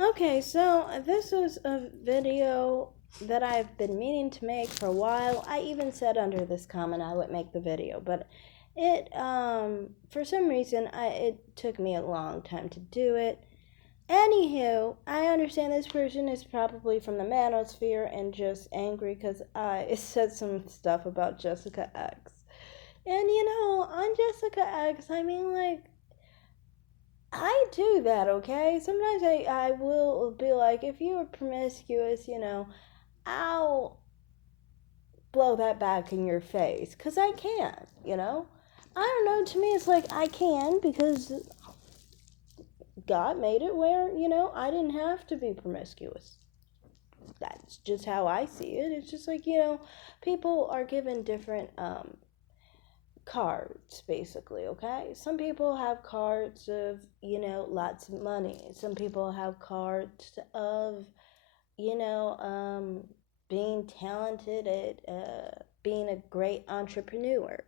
Okay, so this is a video that I've been meaning to make for a while. I even said under this comment I would make the video, but for some reason it took me a long time to do it. Anywho, I understand this person is probably from the manosphere and just angry because I said some stuff about Jessica X. And on Jessica X, I mean, like, I do that, okay? Sometimes I will be like, if you are promiscuous, I'll blow that back in your face. Because I can. I don't know, to me, it's like I can because God made it where, I didn't have to be promiscuous. That's just how I see it. It's just like, people are given different cards, basically, okay? Some people have cards of, lots of money. Some people have cards of, you know, um, being talented at being a great entrepreneur.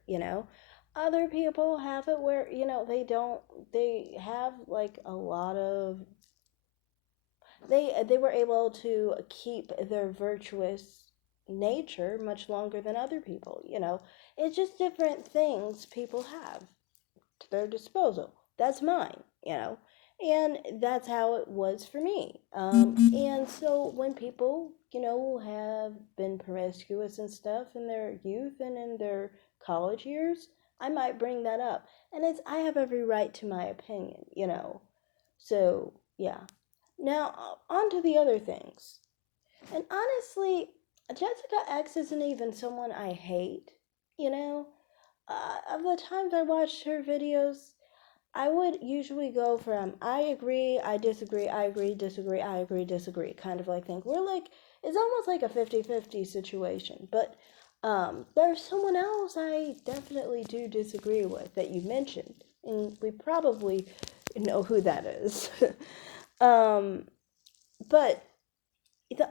Other people have it where, they don't, they have like a lot of, they were able to keep their virtuous nature much longer than other people. It's just different things people have to their disposal. That's mine. And that's how it was for me. And so when people, have been promiscuous and stuff in their youth and in their college years, I might bring that up. And I have every right to my opinion. So, yeah. Now, on to the other things. And honestly, Jessica X isn't even someone I hate, you know? Of the times I watched her videos, I would usually go from I agree, I disagree, I agree, disagree, I agree, disagree, kind of like thing. We're like, it's almost like a 50-50 situation. But there's someone else I definitely do disagree with that you mentioned. And we probably know who that is. um, but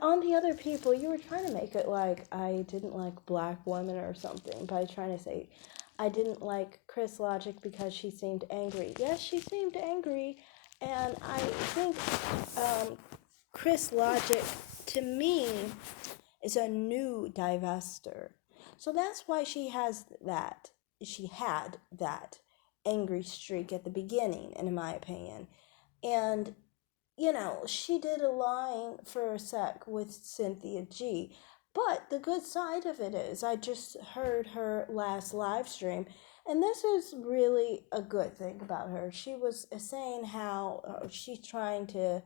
on the other people, you were trying to make it like I didn't like black women or something by trying to say I didn't like Cryslogic because she seemed angry. Yes, she seemed angry, and I think Cryslogic to me is a new divester. So that's why she has that. She had that angry streak at the beginning, in my opinion. And she did a line for a sec with Cynthia G. But the good side of it is, I just heard her last live stream, and this is really a good thing about her. She was saying how she's trying to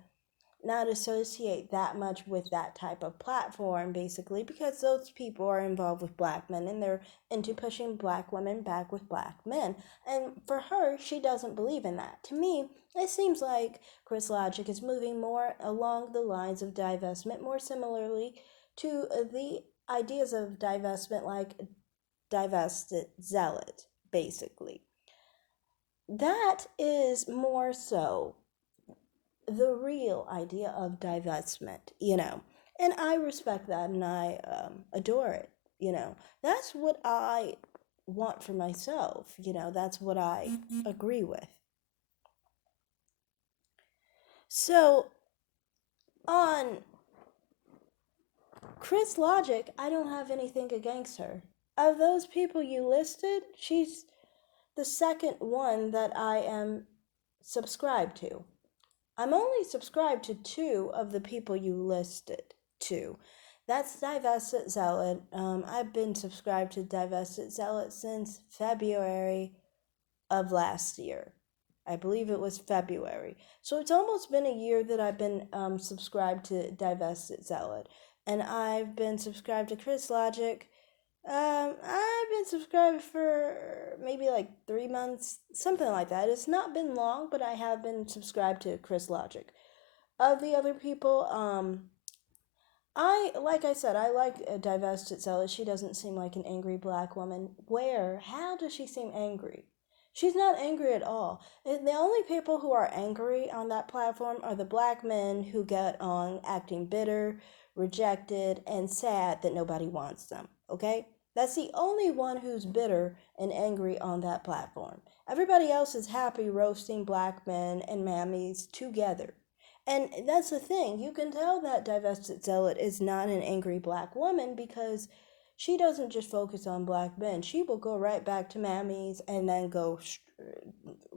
not associate that much with that type of platform, basically, because those people are involved with black men and they're into pushing black women back with black men. And for her, she doesn't believe in that. To me, it seems like Chris Logic is moving more along the lines of divestment, more similarly to the ideas of divestment, like divested zealot, basically. That is more so the real idea of divestment. And I respect that and I adore it. That's what I want for myself. That's what I agree with. So, on Chris Logic, I don't have anything against her. Of those people you listed, she's the second one that I am subscribed to. I'm only subscribed to two of the people you listed. Two. That's Divested Zealot. I've been subscribed to Divested Zealot since February of last year. I believe it was February. So it's almost been a year that I've been subscribed to Divested Zealot. And I've been subscribed to Chris Logic. I've been subscribed for maybe like 3 months, something like that. It's not been long, but I have been subscribed to Chris Logic. Of the other people, like I said, I like Divested Zealot. She doesn't seem like an angry black woman. How does she seem angry? She's not angry at all. The only people who are angry on that platform are the black men who get on acting bitter, rejected, and sad that nobody wants them. Okay? That's the only one who's bitter and angry on that platform. Everybody else is happy roasting black men and mammies together. And that's the thing. You can tell that divested zealot is not an angry black woman because she doesn't just focus on black men. She will go right back to mammies and then go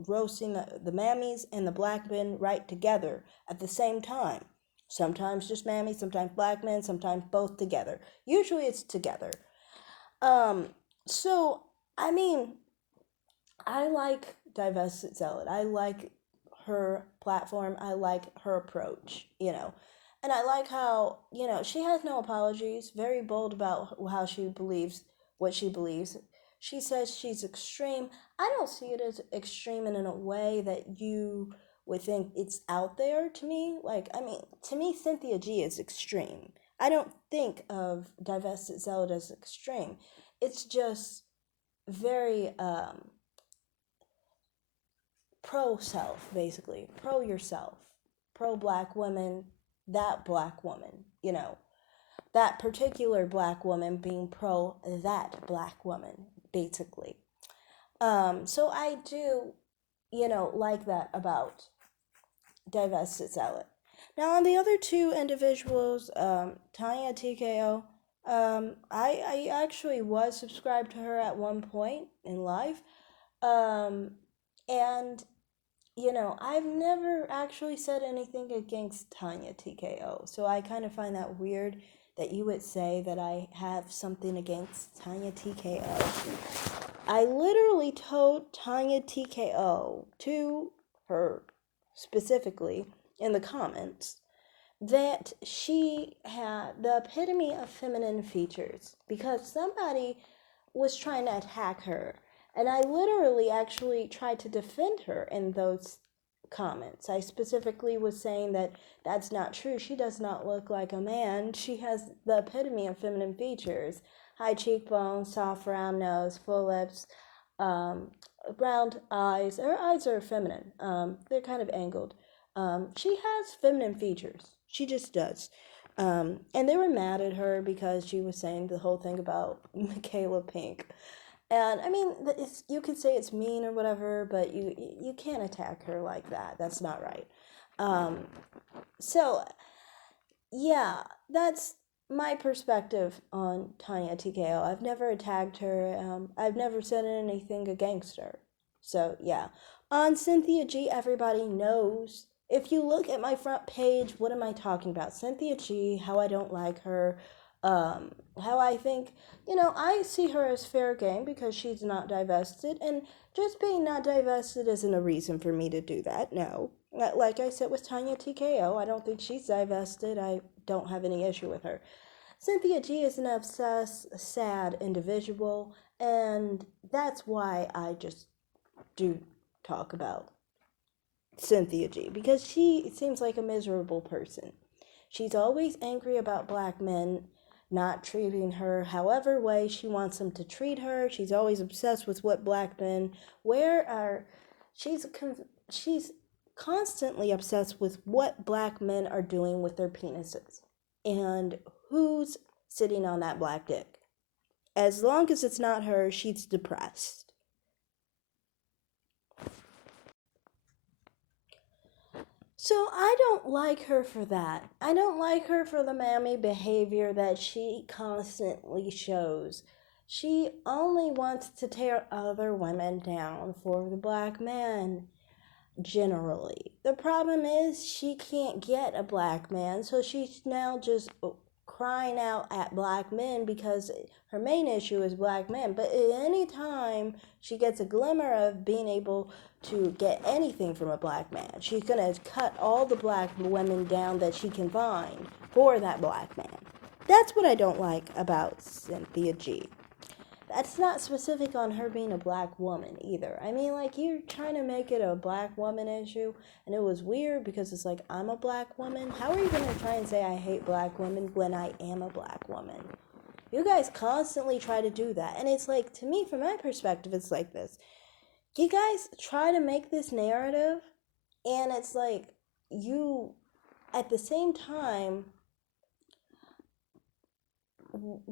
roasting the mammies and the black men right together at the same time. Sometimes just mammies, sometimes black men, sometimes both together. Usually it's together. Um, so, I mean, I like divested zealot. I like her platform. I like her approach, And I like how, she has no apologies, very bold about how she believes what she believes. She says she's extreme. I don't see it as extreme in a way that you would think it's out there to me. Like, I mean, to me, Cynthia G is extreme. I don't think of divested zealot as extreme. It's just very pro self, basically. Pro yourself. Pro black women, that black woman, That particular black woman being pro that black woman, basically. So I do, like that about divested zealot. Now, on the other two individuals, Tonya TKO, I actually was subscribed to her at one point in life. Um, and I've never actually said anything against Tonya TKO, so I kind of find that weird that you would say that I have something against Tonya TKO. I literally told Tonya TKO, to her specifically in the comments, that she had the epitome of feminine features because somebody was trying to attack her. And I literally actually tried to defend her in those comments. I specifically was saying that that's not true. She does not look like a man. She has the epitome of feminine features: high cheekbones, soft round nose, full lips, um, round eyes. Her eyes are feminine, they're kind of angled. She has feminine features. She just does. And they were mad at her because she was saying the whole thing about Michaela Pink. And I mean, you can say it's mean or whatever, but you can't attack her like that. That's not right. Um, so yeah, that's my perspective on Tanya TKO. I've never attacked her. I've never said anything against her. So yeah, on Cynthia G, everybody knows. If you look at my front page, what am I talking about? Cynthia G, how I don't like her, how I think, I see her as fair game because she's not divested, and just being not divested isn't a reason for me to do that. No, like I said with Tanya TKO, I don't think she's divested. I don't have any issue with her. Cynthia G is an obsessed, sad individual, and that's why I just do talk about Cynthia G, because she seems like a miserable person. She's always angry about black men not treating her however way she wants them to treat her. She's always obsessed with what black men where are. She's constantly obsessed with what black men are doing with their penises and who's sitting on that black dick. As long as it's not her, she's depressed. So I don't like her for that. I don't like her for the mammy behavior that she constantly shows. She only wants to tear other women down for the black man, generally. The problem is she can't get a black man, so she's now just crying out at black men because her main issue is black men. But at any time she gets a glimmer of being able to get anything from a black man, she's gonna cut all the black women down that she can find for that black man. That's what I don't like about Cynthia G. That's not specific on her being a black woman either. I mean, like, you're trying to make it a black woman issue, and it was weird because it's like, I'm a black woman. How are you going to try and say I hate black women when I am a black woman? You guys constantly try to do that, and it's like, to me, from my perspective, it's like this. You guys try to make this narrative, and it's like, you, at the same time,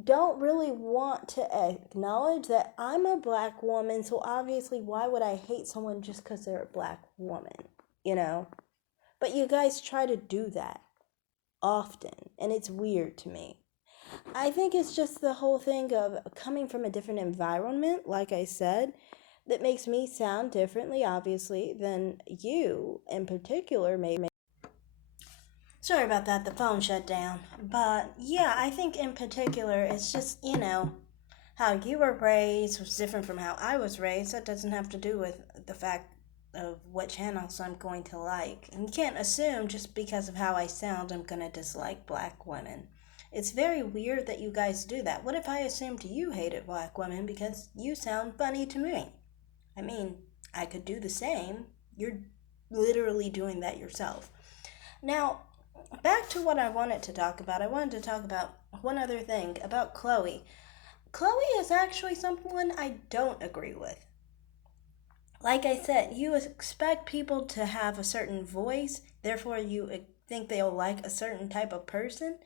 don't really want to acknowledge that I'm a black woman, so obviously why would I hate someone just because they're a black woman, you know? But you guys try to do that often, and it's weird to me. I think it's just the whole thing of coming from a different environment, like I said, that makes me sound differently, obviously, than you in particular may. Sorry about that, the phone shut down. But yeah, I think in particular, it's just, how you were raised was different from how I was raised. That doesn't have to do with the fact of what channels I'm going to like. And you can't assume just because of how I sound, I'm going to dislike black women. It's very weird that you guys do that. What if I assumed you hated black women because you sound funny to me? I mean, I could do the same. You're literally doing that yourself. Now, back to what I wanted to talk about. I wanted to talk about one other thing about Chloe. Chloe is actually someone I don't agree with. Like I said, you expect people to have a certain voice, therefore, you think they'll like a certain type of person.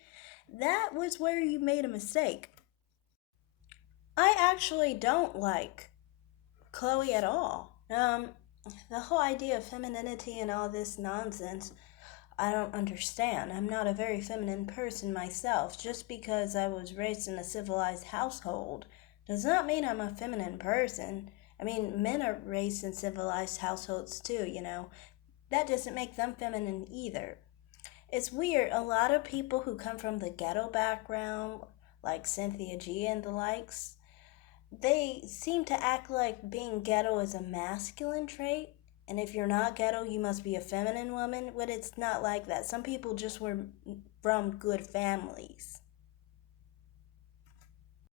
That was where you made a mistake. I actually don't like Chloe at all. The whole idea of femininity and all this nonsense, I don't understand. I'm not a very feminine person myself. Just because I was raised in a civilized household does not mean I'm a feminine person. I mean, men are raised in civilized households too. That doesn't make them feminine either. It's weird. A lot of people who come from the ghetto background, like Cynthia G and the likes, they seem to act like being ghetto is a masculine trait. And if you're not ghetto, you must be a feminine woman. But it's not like that. Some people just were from good families.